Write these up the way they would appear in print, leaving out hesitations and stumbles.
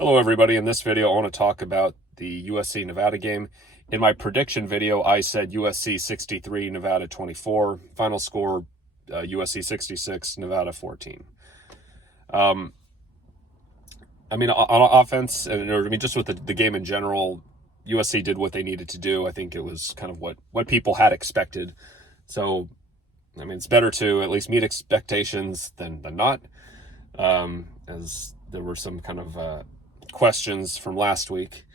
Hello everybody, in this video I want to talk about the USC-Nevada game. In my prediction video I said USC 63, Nevada 24, final score USC 66, Nevada 14. On offense, and just with the game in general, USC did what they needed to do. I think it was kind of what people had expected. So, it's better to at least meet expectations than not, as there were some kind of questions from last week.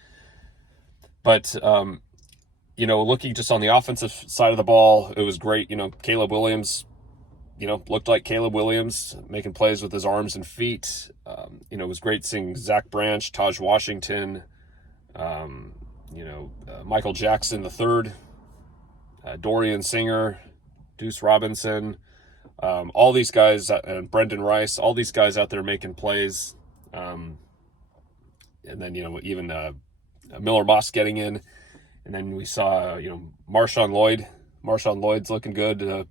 But, looking just on the offensive side of the ball, it was great. Caleb Williams, looked like Caleb Williams, making plays with his arms and feet. It was great seeing Zach Branch, Taj Washington, Michael Jackson III, Dorian Singer, Deuce Robinson, all these guys, and Brendan Rice, all these guys out there making plays. And then, even Miller Moss getting in. And then we saw, Marshawn Lloyd. Marshawn Lloyd's looking good, kind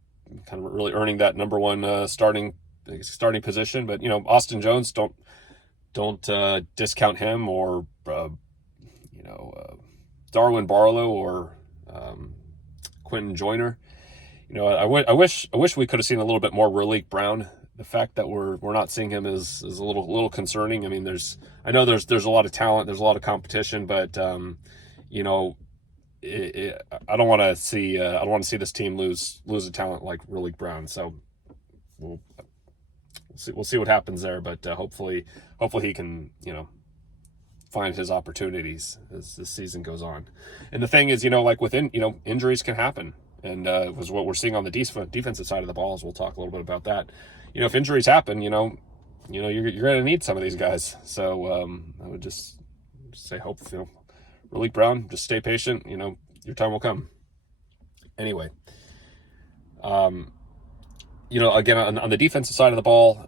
of really earning that number one starting position. But, Austin Jones, don't discount him, or, Darwin Barlow, or Quentin Joyner. I wish we could have seen a little bit more Raleek Brown. The fact that we're not seeing him is a little concerning. I know there's a lot of talent, there's a lot of competition, but I don't want to see this team lose a talent like Raleek Brown. So we'll see what happens there, but hopefully he can find his opportunities as the season goes on. And the thing is, injuries can happen. And was what we're seeing on the defensive side of the ball, as we'll talk a little bit about that. If injuries happen, you're going to need some of these guys. So I would just say, hope, Raleek Brown, just stay patient. Your time will come. Anyway, again, on the defensive side of the ball,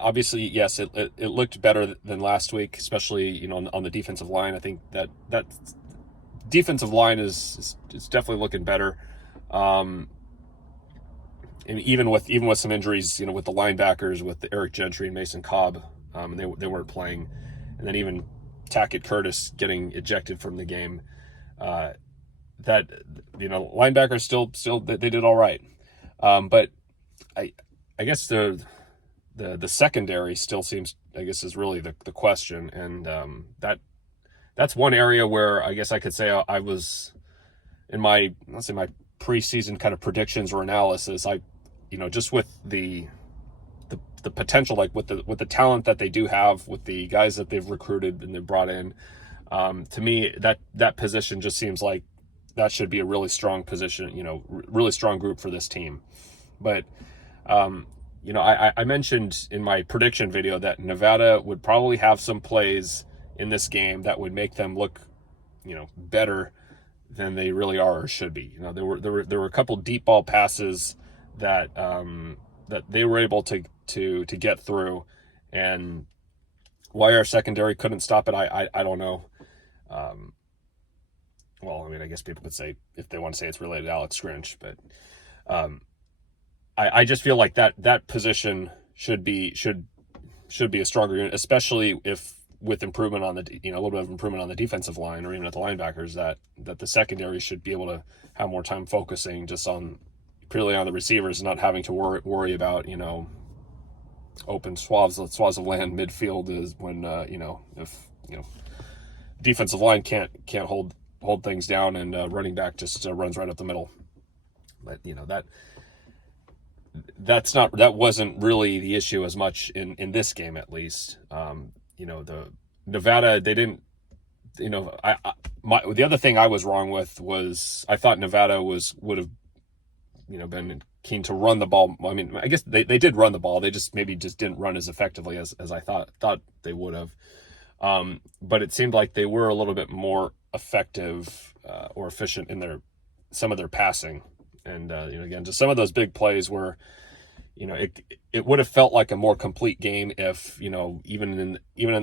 obviously, yes, it looked better than last week, especially, on the defensive line. I think that defensive line is definitely looking better. And even with some injuries, with the linebackers, with the Eric Gentry and Mason Cobb, and they weren't playing, and then even Tackett Curtis getting ejected from the game, linebackers still they did all right, but I guess the secondary still seems, I guess, is really the question, and that's one area where I guess I could say I was in my preseason kind of predictions or analysis. Just with the potential, like with the talent that they do have, with the guys that they've recruited and they've brought in, to me that position just seems like that should be a really strong position, really strong group for this team. But I mentioned in my prediction video that Nevada would probably have some plays in this game that would make them look, better than they really are or should be. There were a couple deep ball passes that they were able to get through, and why our secondary couldn't stop it, I don't know. I guess people could say, if they want to say, it's related to Alex Grinch, but I just feel like that position should be a stronger unit, especially if with improvement on a little bit of improvement on the defensive line, or even at the linebackers, that the secondary should be able to have more time focusing just purely on the receivers, and not having to worry about open swaths of land midfield is when if defensive line can't hold things down, and running back just runs right up the middle. But that wasn't really the issue as much in this game, at least. The Nevada, they didn't, the other thing I was wrong with was I thought Nevada would have, been keen to run the ball. I guess they did run the ball. They just didn't run as effectively as I thought they would have. But it seemed like they were a little bit more effective or efficient in some of their passing. And, again, just some of those big plays where, it would have felt like a more complete game if, even in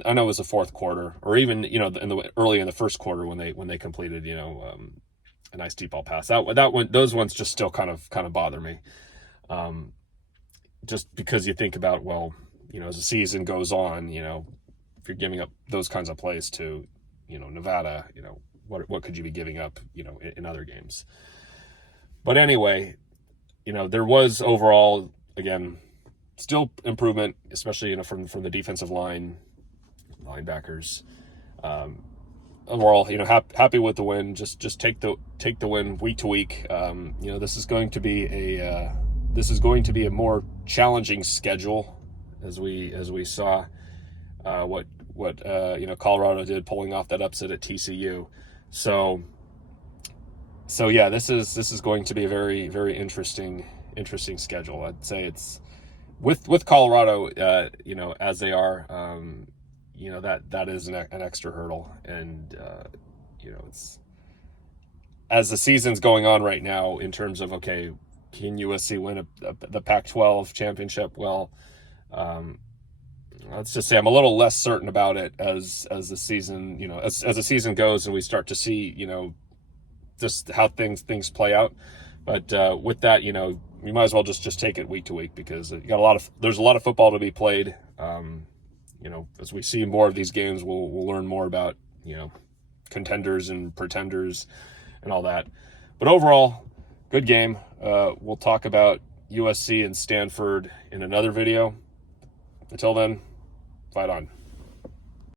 I know it was the fourth quarter, or even, early in the first quarter when they completed, a nice deep ball pass. Those ones just still kind of bother me. Just because you think about, as the season goes on, if you're giving up those kinds of plays to, Nevada, what could you be giving up, in other games? But anyway, there was overall, again, still improvement, especially, from the defensive linebackers. Overall, happy with the win. Just take the win week to week. This is going to be a more challenging schedule, as we saw what Colorado did, pulling off that upset at TCU. So yeah, this is going to be a very, very interesting schedule. I'd say it's with Colorado, as they are, that is an extra hurdle. And, it's, as the season's going on right now, in terms of, okay, can USC win the Pac-12 championship? Well, let's just say I'm a little less certain about it as the season, as the season goes and we start to see, just how things play out. But with that, you might as well just take it week to week, because there's a lot of football to be played. As we see more of these games, we'll learn more about, contenders and pretenders and all that. But overall, good game. We'll talk about USC and Stanford in another video. Until then, fight on.